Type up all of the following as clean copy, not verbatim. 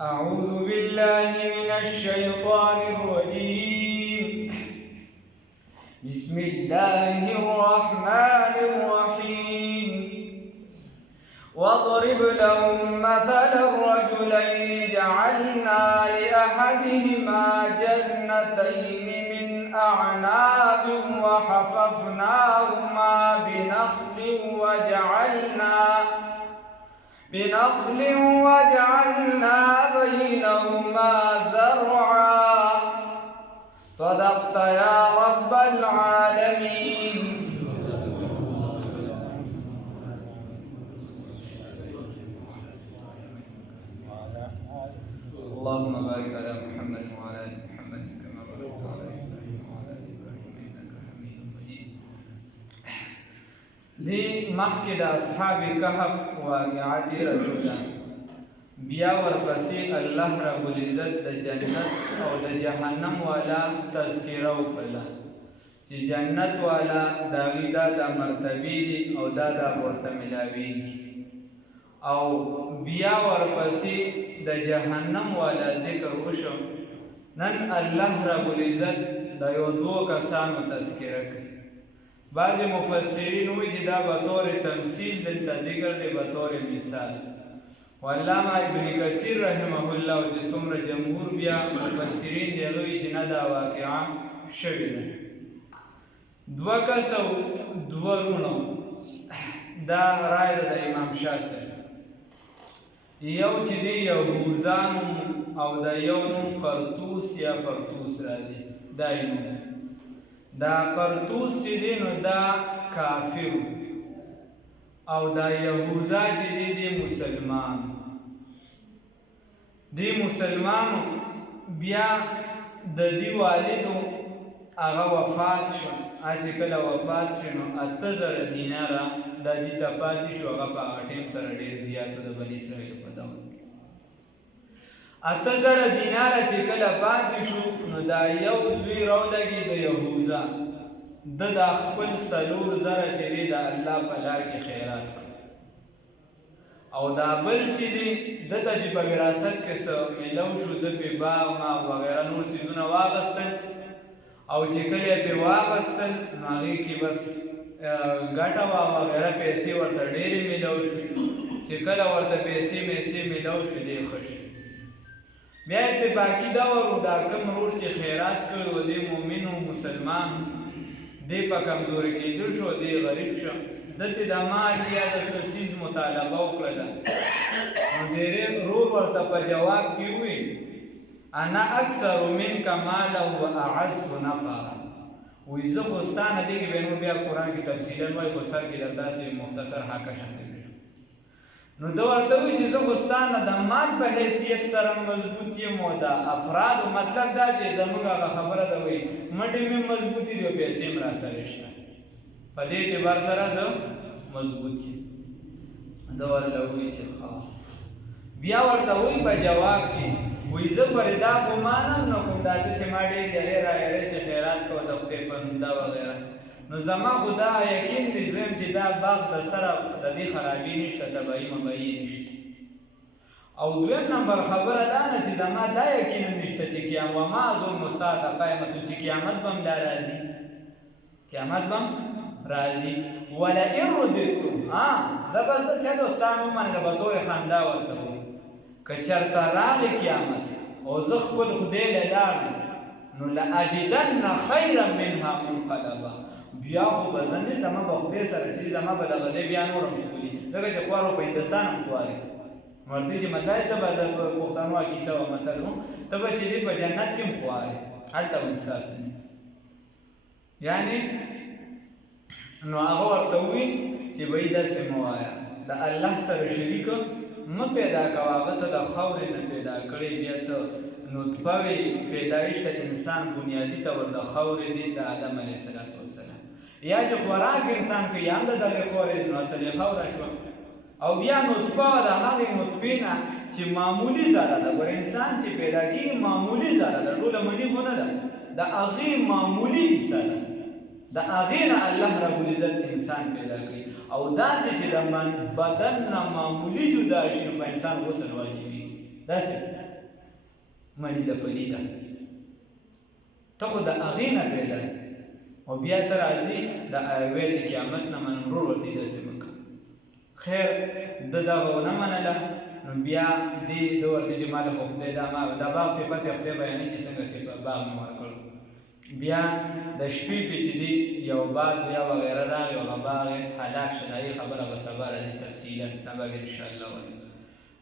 أعوذ بالله من الشيطان الرجيم. بسم الله الرحمن الرحيم. واضرب لهم مثل الرجلين جعلنا لأحدهما جنتين من أعناب وحففناهما بنخل وجعلنا بينهما زرعا. صدقت يا رب العالمين. اللهم بارك على محمد وعلى ال محمد كما باركت على ابراهيم وعلى ال ابراهيم انك حميد مجيد. لمخکې د اصحاب کهف واقعات رسولان بیا ورپسې الله رب العزت د جنت او د جهنم والا تذکره وکړه چې جنت والا د هغوی دا مرتبې دي او دا ورته ملاویږي، او بیا ورپسې د جهنم والا ذکر وشو. نن الله رب العزت د یو دوه کسانو تذکره کوي. بعض مفسرین وایي چې دا به طور تمثیل دلته ذکر دی، به طور مثال. علامه ابن کثیر رحمه الله چې څومره جمهور بیا مفسرین دی هغه وایي چې نه دا واقعه شوې ده. دوه کسه دوه وروڼه، دا رایه ده د امام شافعي. یو چې دی یهوذا نوم او د یو نوم قرطوس یا فرطوس راځي، دا یې نوم. دا قرطوس چې دی نو دا کافر او دا یهوذا چې دی دی مسلمان. دی مسلمانو بیا د دی والدو هغه وفات شو. چې کله وفات شو نو 8000 دیناره د دې ته پاتې شو. هغه په هغه ټیم سره ډېر زیات د بني اسرائیلو په دور کې 8000 دیناره چې کله پاتې شو نو دا یو زوی راولګي د یهوذا، د خپل 4000 چې دی د الله په لار کې خیرات کړ، او دا بل چې دی دته چې په وراثت کې څه میلو شو، د پې باغ ما وغیره نور څیزونه واغستل، او چې کله یې پې واغستل نو هغې کې بس ګټه وه وغیره پیسې ورته ډېرې میلو شوې. چې کله ورته پیسې میلو شوې دی ښه شو. بیا اتفاقي دور و، دا کوم ورور چې خیرات کړی و دی مؤمن و مسلمان، دی په کمزوري کېدل شو، دی غریب شو. دلته د مال یا د څه څیز مطالبه وکړله، نو ډېرې ورور ورته په جواب کې وویل انا اکثر منک مالا و اعز نفرا. وایي زه خو ستا نه دی کې به نور بیا قرآن کې تفصیلا وایي، خو سر کې در داسې مختصر حقه شانتې وي. نو ده ورته وایي چې زه خو ستا نه د مال په حیثیت سره مضبوط یم، او د افرادو مطلب دا چې زموږ هغه خبره ده، وایي مټې مې مضبوطې دي او پیسې م راسره شته، په دې اعتبار سره زه مضبوط یم. ده ورته وایي چې ښه. بیا ورته وایي په جواب کې وایي زه پرې دا ګمانم نه کوم دا ته چې ما ډېر یارې رایارې چې خیرات کوه د خدای په نوم وغیره، نو زما خو دا یقین دی زه یم چې دا باغ د سره د دې خرابي نشته، تباهي مباهي نشته. او دویم نمبر خبره دا نه چې زما دا یقین هم نشته چې وما اظن الساعة قایمة، چې قیامت به هم دا راځي، قیامت به هم راځي. ولئن رددت، زه به څه چلو ستا نوم باندې به طور خندا ورته وایي، که چېرته راغی قیامت او زه خپل خدای له لاړم نو لاجدن خیرا منها منقلبا. بیا خو به زه نه زما به خدای سره چې زما به دغه ځای بیا نور هم خولي، ځکه چې خوار په هندوستان هم خواري مرتې چې مطلب ته به د پښتنو کیسه و متل و، ته به چې دی په جنت کې هم خواري، هلته به هم ستاسې نه. یعنې نو هغه ورته ووایي چې بهی داسې مه وایه، د الله سره شریک مه پیدا کوه، هغه ته د خاورې نه پیدا کړی، بیا ته نطفه وي، پیدایش د انسان بنیادي طور د خاورې دی، د آدم علیه السلام. یا چې خوراک انسان کوي هم د دغې خاورې نو اصل یې خاوره شوه، او بیا نطفه د هغې نطفې نه چې معمولي ذره ده، ګوره انسان چې پیدا کېږي معمولي ذره ده، ټوله مني خو نه ده، د هغې معمولي حصه ده، د هغې نه الله رب العزت انسان پیدا کړي. او داسې چې د بدن نه معمولي جدا شي نو په انسان غسل واجبي، داسې منی د پلیته ته خو د هغې نه پیدا او بیا ته راځي د وایې چې قیامت نه منم ورور ورته یې داسې مه کوه. خیر ده دغه ونه منله نو بیا دې ده ورته چې ما له خو خدای دا باغ صفت یې خدای بیانوي چې څنګه صفت باغ مې ورکړو. بیا د شپې پې چې دی یو باد یا وغیره راغی او هغه باغ یې هلاک شو. د هغې خبره به سبا راځي تفصیلا سبا به انشاءالله وایو.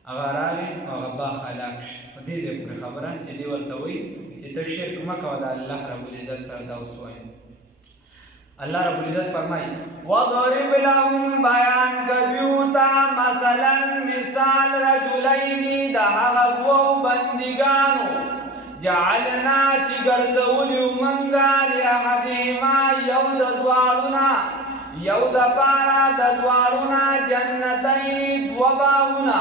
هغه راغی او هغه باغ هلاک شو. په دې ځای پورې خبره چې دی ورته وایي چې ته شرک مه کوه د الله ربالعزت سره دا اوس وایي. اللہ رب العزت فرمائی وَضَرِبْ لَهُمْ بیان کبیوتا مثلا مثال رجلینی دا هغو بندگانو جعلنا چی گرزولیو منگا لأحدهما یو دا پارا ددوارنا جنتینی دوباونا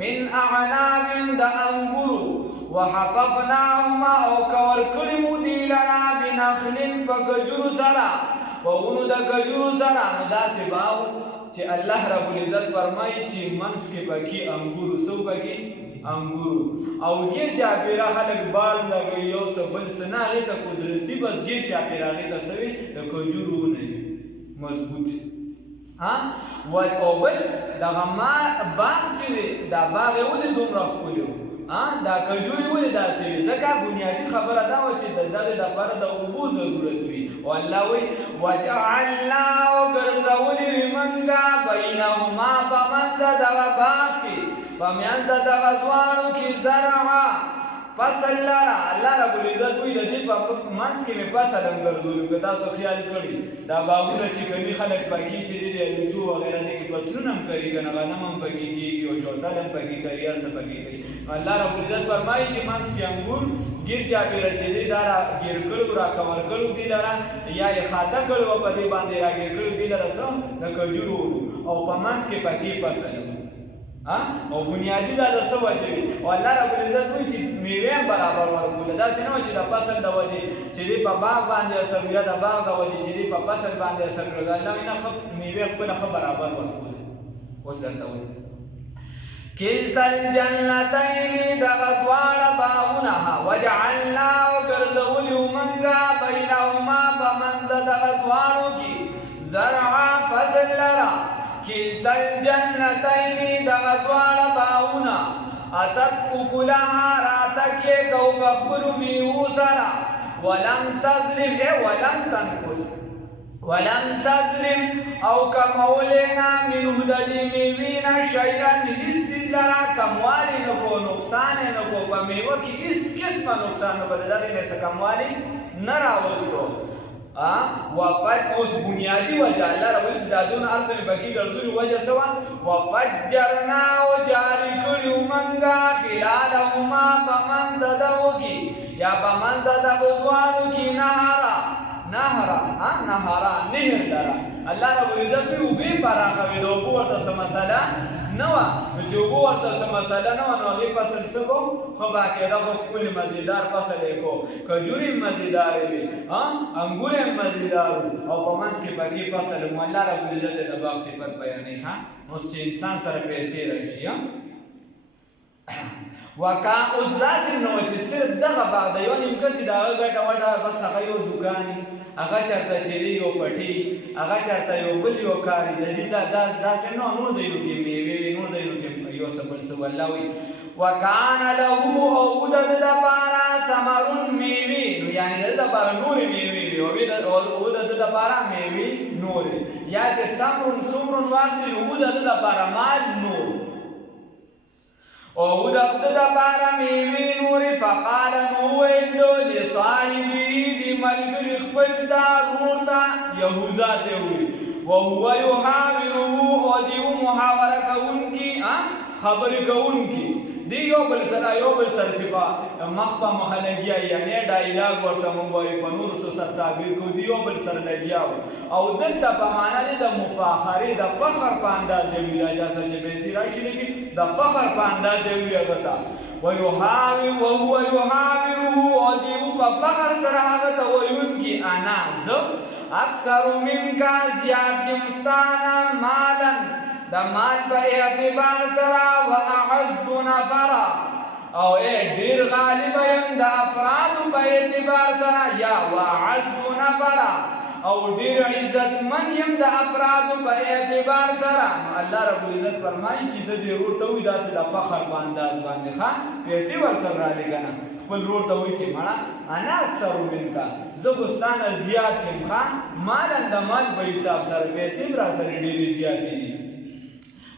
من اعناب دا انگورو وحففناهما او کور کلمو دی لنا بنخل پا کجورو سرا پاونو دا کجورو سرا نو دا سی باو چی اللہ رب العزت فرمائی چی منس کے پاکی انگورو سو پاکی انگورو او گیر چاپیرا خلق بال لگئی یو سبل سنا غیتا قدرتی بس گیر چاپیرا غیتا سوی دا کجورو نئی مضبوطی او بل دا باغ چی دا باغ یو دی دوم رخ کلیو دا کجوري ولې داسې وي ځکه بنیادي خبره دا وه چې د دغې دپاره د اوبو ضرورت وي او الله وایي وجعلنا وګرځولي وي منګه بینهما په منځ د دغه باغ کې په منځ د دغه دواړو کې زرعا فصل لره. الله رب العزت وایي د دې په منځ کې مې فصل هم ګرځولي. که تاسو خیال کړي دا باغونه چې کوي خلک پکې چې دی د الوچو وغیره دی کې فصلونه هم کوي که نه غنم هم پکې کېږي او شوتل هم پکې کوي هر څه پکې کوي. الله رب العزت فرمایي چې منځ کې انګور ګیر چاپېره چې دی دا را ګیر کړو را کور کړو دی لره یا یې خاطه کړو په دې باندې را ګیر کړو دی لره څه د کجورو او په منځ کې پکې فصل او بنیادی دا د څه وجې وي او الله رب العزت وایي چې میوې هم برابر ورکوله. داسې نه وه چې د فصل د وجې چې دی په باغ باندې اثر یا د باغ د وجې چې دی په فصل باندې اثر کړو. الله وایي نه میوې خپله ښه برابر ورکوله. اوس درته وایي کلتا الجنتین دغه دواړه باغونه وجعلنا وګرځولي منګه بینهما په منځ د دغه دواړو کې زرعا فصل لره. کلتا الجنتین دغه دواړه باغونه اتت اکلها راتکې کو په خپلو میوو سره ولم تظلم ولم تنقص ولم تظلم او کمولینا منه د دې میوې نه شیئا هیڅ څیز لره کموالی نه کو نقصان نه کو په میوه کې هیڅ قسمه نقصان نه کو د دغې نه څه کموالی نه راوستو. اوس بنیادی وجه الله را وایي چې دا دونه هر څه مې پکې ګرځولي وجه څه وه وفجرنا او جاري کړي منګه خلالهما په منځ د دغو کې یا په منځ د دغو دواړو کې نهر لره. الله رب العزت وایي اوبې پراخوي د اوبو ورته څه مسله نه وه نو چې اوبو ورته څه مسله نه وه نو هغې فصل څه کو ښه باقاعده خو ښکلې مزېدار فصل یې کو کجورې هم مزېدارې وې انګور هم مزېدار وو او په منځ کې پکې فصل مو الله رب العزت د باغ صفت بیانوي. اوس چې انسان سره پیسې راشي وکا اوس داسې نه وه چې صرف دغه باغ د یو نیمکه چې د هغه ګټه وټه بس هغه یو دوکان هغه چېرته چې دی یو پټي هغه چېرته یو بل یو کار د دې داسې نه نور ځایونو کې میوې وې نور ځایونو کې یو څه بل څه الله وایي وکانه له او د ده دپاره ثمرون میوې نو یعنې د ده دپاره نورې میوې وې او د ده دپاره میوې نورې یا چې ثمرون واخلي نو د ده دپاره مال نور او د ده دپاره میوې نورې فقال نو وویل لصاحبه د ملګري خپل ته ورور ته یهوذا ته وویل وهو یحاوره او د یو محاوره کوونکي خبرې کوونکي دی یو بل سره چې په مخ په مخه لګیا یعنې ډایلاګ ورته موږ وایو په نورو څه سره تعبیر کوو دی یو بل سره لګیا او دلته په معنا دی د مفاخرې د فخر په اندازې وي دا چا سره چې پیسې راشي لګي د فخر په اندازې وي هغه ته وهو یحاوره او دی په فخر سره هغه ته ویونکي انا زه اکثر منکا زیات یم ستانه مالا د مال په اعتبار سره و اعز نفرا او ډیر غالب یم د افرادو په اعتبار سره یا واعز نفرا او ډیر عزتمن یم د افرادو په اعتبار سره. الله رب العزت فرمایي چې د دې ورور ته وایي داسې د فخر په انداز باندې ښه پیسې ورسره راغلې که نه خپل ورور ته وایي چې مړه انا اکثر منکا زه خو ستا نه زیات یم ښه مالا د مال په حساب سره پیسې هم راسره ډېرې زیاتې دي.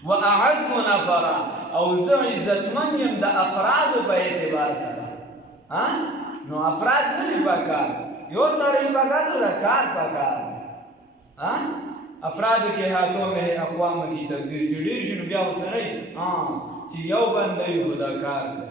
واعز نفرا او زه عزتمن یم د افرادو په اعتبار سره. نو افراد نه دي پکار یو سړی پکار ده د کار پکار ده. افرادو کې هاتو مه اقوامو کې تقدیر چې ډېر شي نو بیا ورسره چې یو بنده یې خو دا کار کړي.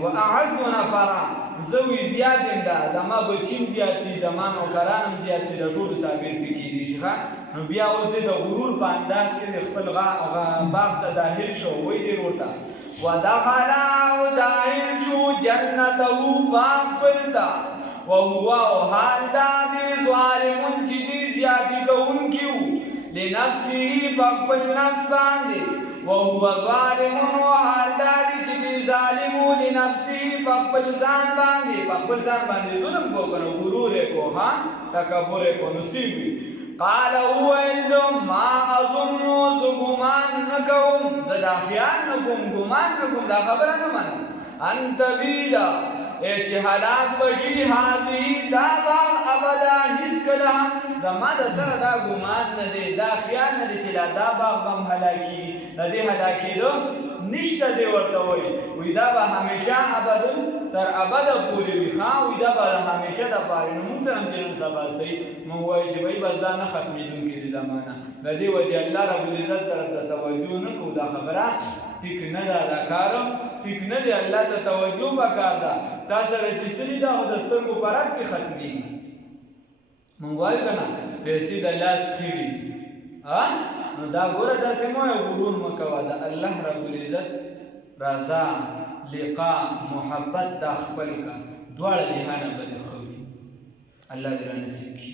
واعز نفرا زه وی زیات یم دا زما بچیم زیات دي زما نوکران هم زیات دي د ټولو تعبیر پې کېدی شي ښه. نو بیا اوس د غرور په انداز کې د خپل باغ ته داخل شو وایي ډېر ورته ودخل او داخل شو جنته باغ خپل ته وهو حال دا دی ظالمون چې دی زیاتې کوونکي وو لنفسه په خپل نفس باندې وهو ظالمون حال دا دی چې دی ظالم وو لنفسه په خپل ځان باندې ظلم کو کنه غرور یې کو تکبر یې کو نصیب وي. قال وویل ما اظن زه ګمان نه کوم زه دا خیال نه کوم ګمان نه کوم دا خبره نه منم ان تبیده چې هلاک بشي هذه دا باغ ابدا هیڅکله هم زما د سره دا ګمان نه دی دا خیال نه دی چې دا باغ به هم هلاکېږي د دې هلاکېدو نشته دی ورته وایي دا به همیشه ابدا تر ابده پورې وي وي دا به همیشه دپاره نو موږ سره هم چې نن سبا صحیح موږ وایو چې بهی بس دا نه ختمېدونکې دي زمانه د دې وجې الله رب العزت طرف ته توجه نه کوو دا خبره ټیک نه ده دا کار ټیک نه دی الله ته توجه پکار ده تا سره چې څه دي دا خو د سترګو په رب کې ختمېږي. موږ وایو که نه پیسې د لاس ښې دي نو دا ګوره داسې مه وایه غرور مه کوه د الله رب العزت رضا لقا محبت دا خپل کا دواړه جهانه به دې ښه وي الله دې رانصیب کړي.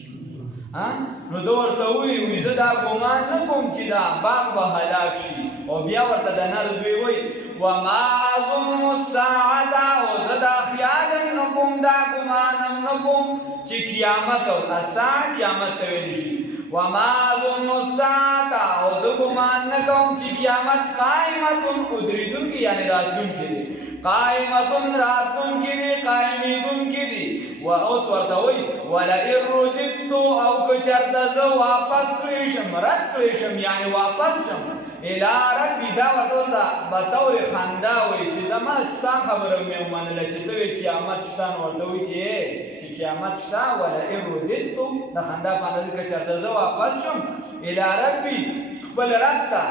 نو ده ورته وایي زه دا ګمان نه کوم چې دا باغ به هلاک شي او بیا ورته د نر زوی وایي وما اظن الساعة او زه دا خیال هم نه کوم دا ګمان هم نه کوم چې قیامت او الساعه قیامت ته ویل شي وما اظن الساعة او زه ګمان نه کوم چې قیامت قائمة ودرېدونکې یعنې راتلونکې دی قائمة راتلونکې دی قائمېدونکې دی. اوس ورته وایي ولئن رددت او که چېرته زه واپس کړی شم رد کړی شم یعنې واپس شم الی ربي دا ورته اوس بطور خندا وایي چې زمانه ستا خبره مې ومنله چې ته وایې قیامت شته نو ورته وایي چې قیامت شته ولئن رددت د خندا په اندازه که چېرته زه واپس شم الی ربي خپل رب ته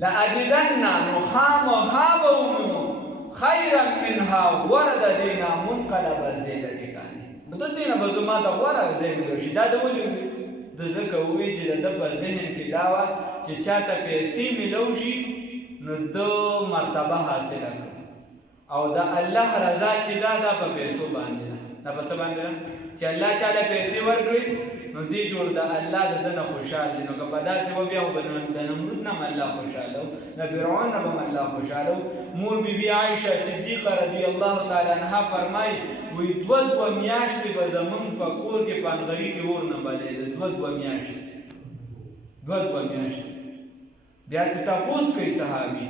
لأجدن نو خامخا به ومومم خیرا منها غوره د دې نه منقلبه ځای د ټکانې نو د دې نه به زما ته غوره ځای میلو شي دا د ولې د ځکه ووایي چې د ده په ذهن کې دا وه چې چاته پیسې میلو شي نو د مرتبه حاصله کړو او د الله رضا چې دا په پیسو باندې ده دا په څه باندې ده چې الله چاله پیسې ورکړي نو دې جوړ د الله د ده نه خوشحال دي نو که په داسې و بیا خو د نمرود نه هم الله خوشحاله و د فرعون نه به هم الله خوشحاله و. مور بیبي عایشه صدیقه رضی الله تعالی عنها فرمایي وایي دوه میاشتې به زمونږ په کور کې پانغري کې اور نه بلېده دوه میاشتې بیا ته تپوس کوي صحابي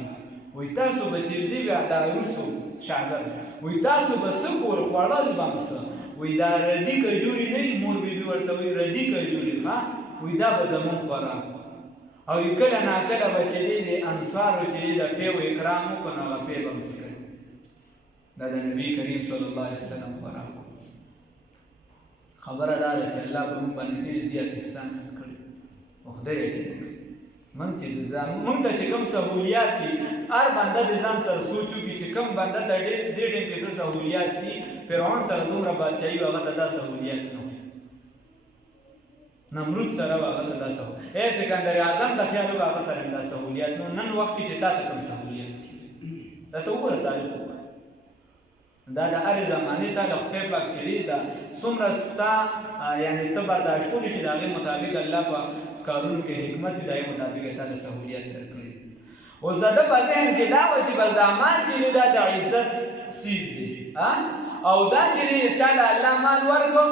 وایي تاسو به چې دی بیا دا وروستو شاګرد وایي تاسو به څه کول خوړل به هم څه وایي دا ردي کجوري نه وي مور بیبي ورته وایي ردي کجوري وایي دا به زمونږ خوراک او کله ناکله به چې دی د انصارو چې دی د پیو اکرام وکړو نو هغه پی به هم څښي دا د نبي کریم صلی الله علیه وسلم خوراک خبره دا ده چې الله به موږ باندې ډېر زیات احسان کړی او خدای یې موږ ته چې کوم سهولیات دي هر بنده د ځان سره سوچ وکړي چې کوم بنده ته دې ټیم کې څه سهولیات دي فرعون سره دومره بادشاهي و هغه ته دا سهولیات نه نمرود سره هغه ته دا سهولیات سکندر اعظم د خیال وکړه هغه سره دا سهولیات نو نن وخت کې چې تا ته کوم سهولیات دي دا ته وګوره تاریخ وګوره دا د هرې زمانې ته له خدای پاک چې دی دا څومره ستا یعنې ته برداشت کولی شي د هغې مطابق الله په کارونو کې حکمت وي د هغې مطابق یې تا له سهولیت درکړي. اوس د ده په ذهن کې دا وه چې بس دا مال چې دی دا د عزت څیز دی او دا چې دی چا له الله مال ورکړو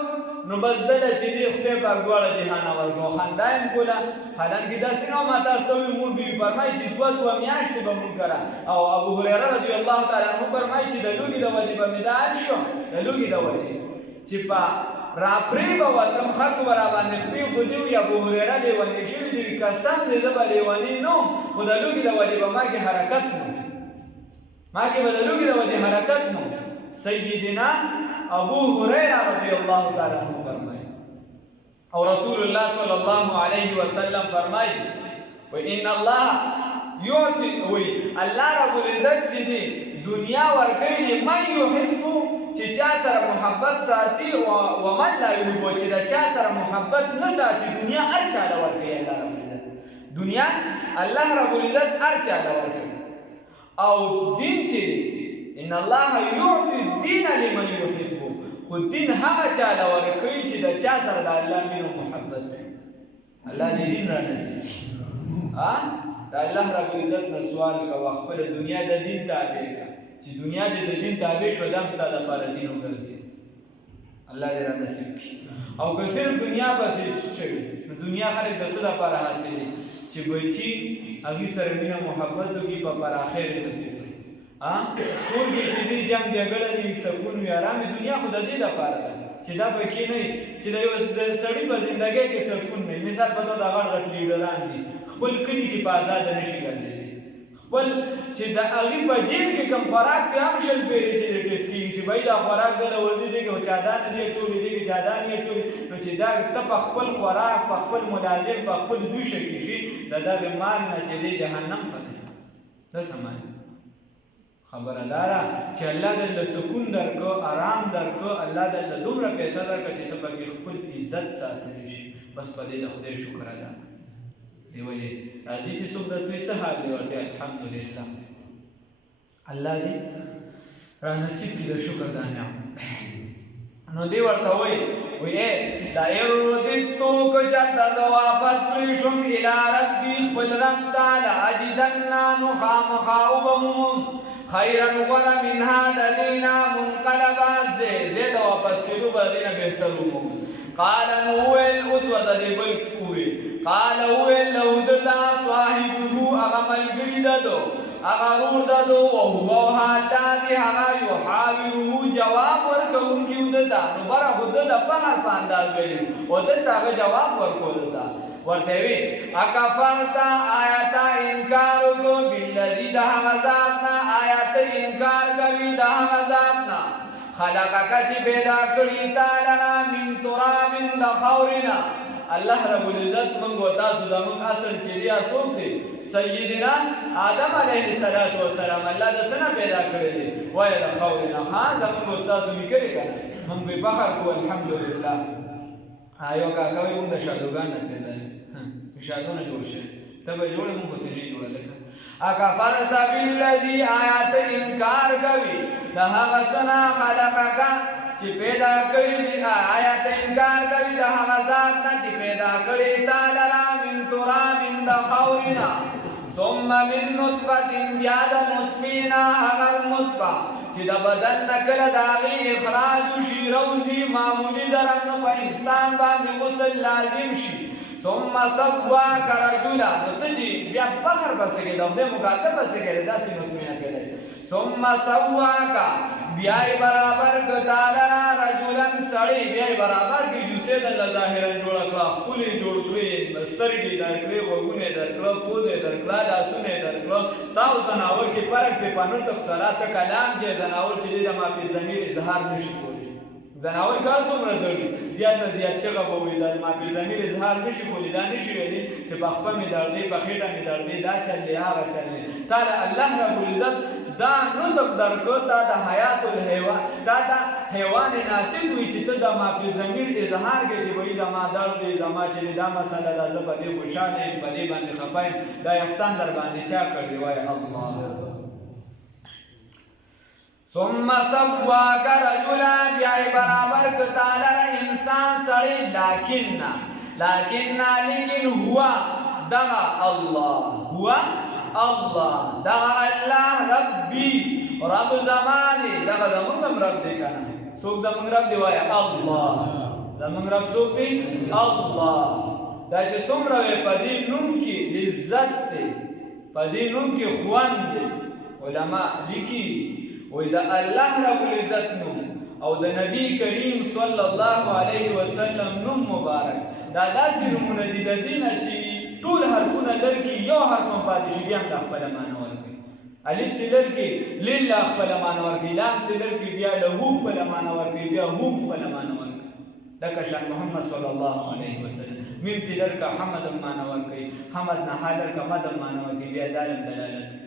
نو بس دله چې دی خدای پاک دواړه جهانه ورکړو. خندا یې کوله حالانکې داسې نه وه ما تاسو ته ووایي مور بیبي فرمایي چې دوه میاشتې به مونږ کره او ابو هریره رضی الله تعالی عنه فرمایي چې د لوږې د وجې به مې دا حال شو د لوږې د وجې چې په راپرې به وتم خلکو به راباندې خپې خودي وي ابو هریره لیونی شوي دي وي قسم دی زه به لیونی نه وم خو د لوږې د وجې به ما کې حرکت نه ما کې به د لوږې د وجې حرکت نه سیدنا ابو هریره رضی الله تعالی عنه فرمایي او رسول الله صلی الله علیه وسلم فرمایي ان الله یعطي وی الله رب العزت چې دی دنیا ورکوي من یحبو چې چا سره محبت ساتي و من لا یحبو چې د چا سره محبت نه ساتي دنیا هر چا له ورکوي الله رب العزت دنیا الله رب العزت هر چا له ورکوي او دین چې ان الله یعطي الدین لمن یحبو خو دین هغه چا له ورکوي چې د چا سره د الله مینه او محبت الله دې دین را نصیب د الله رب العزت نه سوال کوه خپله دنیا د دین تابع کړه چې دنیا دې د دین تابع شو دا هم ستا دپاره دین وګرځي الله دې را نصیب کړي. او که صرف دنیا پسې شوي نو دنیا خلک د څه دپاره حاصلوي چې بچي هغې سره مینه محبت وکړي په پراخۍ رزق یې کړي کور کې چې دې جنګ جګړه دي سکون وي ارام وي دنیا خو د دې دپاره ده چې دا پکې نه وي چې د یو سړي په زندګۍ کې سکون نه وي. مثال په توګه دا غټ غټ لیډران دي خپل کلي کې په ازاده نشي ګرځېدلی خپل چې د هغې په جیب کې کوم خوراک دی هم شل پیرې چې ټیسټ کېږي چې بھائی دا خوراک دله ورځي دی که چادانې دی اچولې دی که چادانې اچولې نو چې دا ته په خپل خوراک په خپل ملازم په خپل زوی شکې شي د دغې مال نه چې دی جهنم ښه دی دا څه معنی خبره داره چې الله دله سکون درکړه آرام درکړه الله دله دومره پیسه درکړه چې ته پکې خپل عزت ساتلی شي بس په دې د خدای شکر ادا کړه. دی ولې راځي چې څوک درته څه حال دی ورته الحمدلله الله دې را نصیب کړي د شکر دا نعمت. نو دی ورته وایي لئن رددت که چېرته زه واپس کړی شم الی ربي خپل رب ته لأجدن نو خامخا وبمومم خیرا غوره من هذا دینا منقلبا زه د واپس کېدو به د دې نه بهتر ومومم. قال نو وویل اوس ورته دی بل وویل قال وویل له ده ته صاحبه هغه ملګري ده دو هغه ورور ده دو وهو حال دا دی هغه یحاوره جواب ورکوونکي و ده ته نو بره خو ده د فخر په انداز ویلي و دلته هغه جواب ورکولو ته ورته وی اکفرت آیا ته انکار وکړو بالذي د هغه ذات نه آیا ته انکار کوي د هغه ذات نه خلقک چې پیدا کړي تا لرا من تراب د خاورنا الله رب العزت موږ او تاسو زموږ اصل چې دی څوک دی سیدنا آدم علیه السلام الله د څه نه پیدا کړی دی وایه د خاورنا زموږ او تاسو مې کړی که نه موږ پرې فخر کوو الحمدلله یو کاکا وایي موږ د شادوګان نه پیدا شادو نه جوړ شوی ته به جوړې موږ خو ته نه جوړه لکه اکفرت بالذي آیات انکار کوي د هغه څه نه خلقک چې پیدا کړي دي آیات انکار کوي د هغه ذات نه چې پیدا کړي تا لرا من تراب د خاورنا ثم من نطفة بیا د نطفې نه هغه نطفه چې د بدن نه کله د هغې اخراج وشي روزي معمولي ضرب نه په انسان باندې غسل لازم شي ثم سواک رجلا نو ته چې بیا فخر پسې کې د خدای مکاتب پسې کې داسې نطفې نه پیدا ثم سواک بیا یې برابر کړه تا لره رجلا سړی بیا یې برابر کړي جوسې درله ظاهرا جوړه کړه ښکلې یې جوړ کړې سترګې یې درکړې غوږونه یې درکړه پوزه یې درکړه لاسونه یې درکړه تا او ځناور کې فرق دی په نطق سره ته کلام کې ځناور چې دی د مافي ضمیر اظهار نشي کولی ځناور کار څومره دړي زیات نه زیات چغه به وایي د مافي ضمیر اظهار نشي کولی دا نشي ویلی چې په خپه مې درد دی په خېټه مې درد دی دا چل دی هغه چل دی تا له الله رب العزت دا نطق درکړه تا د حیات الحیوان دا د حیوان ناطق وي چې ته د مافي ضمیر اظهار کوې چې وایي زما درد دی زما چې دا مسله ده زه په دې خوشحاله یم په دې باندې خفه یم دا احسان در باندې چا کړی وایه الله ثم سواک رجلا بیا برابر ک تعالی انسان سړی لیکن هوا دغه الله دغه الله ربي رب زمانه دغه زمونږ رب دی کنه څوک زمونږ رب دی وای الله زمونږ رب څوک دی الله دا چې څومره په دې نوم کې عزت دی په دې نوم کې خوان دی علما لیکي وای دا الله رب العزت نوم او د نبی کریم صلی الله علیه وسلم نوم مبارک دا داسې نومونه دي د دې نه چې ټول حرفونه لرګي یو حرف هم پاتې شي بیا هم د خپله معنی ورکوي الف تی لرګي لله خپله معنی ورکوي لام تی لرګي بیا له خپله معنی ورکوي بیا هم خپله معنی ورکوي لکه شان محمد صلی الله علیه وسلم میم تی لرګه حمد هم معنی ورکوي حمد نه ها لرګه مد هم معنی ورکوي بیا دالم دلالت کوي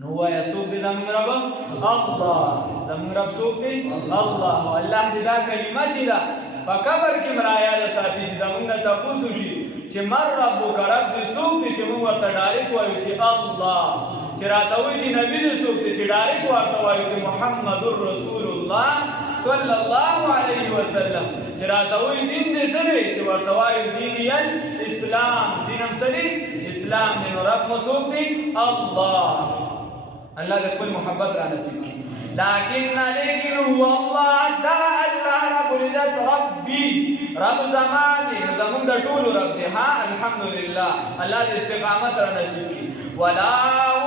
نو وایه څوک دی زموږ رب الله زموږ رب څوک دی الله الله دې دا کلمه چې ده په قبر کې مرایاده ساتي چې زموږ نه تپوس وشي چې مر ربک رب دې څوک دی چې موږ ورته ډایرک وایو چې الله چې راته وایي چې نبي دې څوک دی چې ډایرک ورته وایو چې محمد رسول الله صلی الله علیه وسلم چې راته وایي دین دې څه دی چې ورته وایو دین الاسلام دین هم څه دی اسلام دی نو رب مو څوک دی الله الله دې خپل محبت را نصیب کړي لیکن هو الله دا الله رب العزت ربي رب زمانه زمون د ټولو رب دی ها الحمدلله الله دې استقامت را نصیب کړي ولا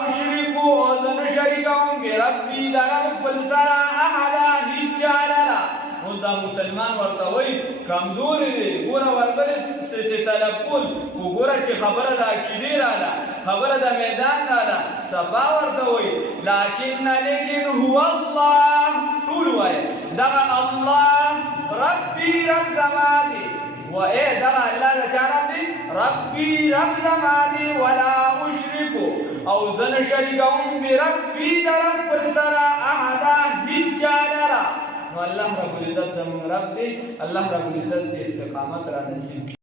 اشرك وزن شریکهم بربي دا رب خپل سره احد هیڅ چاله اوس دا مسلمان ورته وای کمزوري دی ګوره ورته چې طلب کول وګوره چې خبره د عقیدې رااله خبره د میدان رااله سبا ورته وای لیکن هو الله ټول وای دغه الله ربي رب زمانه و اے دغه الله د چا رب دی ربي رب زمانه ولا اشرك او زن شریکهم بربي د رب پر سره احد هیڅ چاله نو الله رب العزت زمون رب دی الله رب العزت دې استقامت را نصیب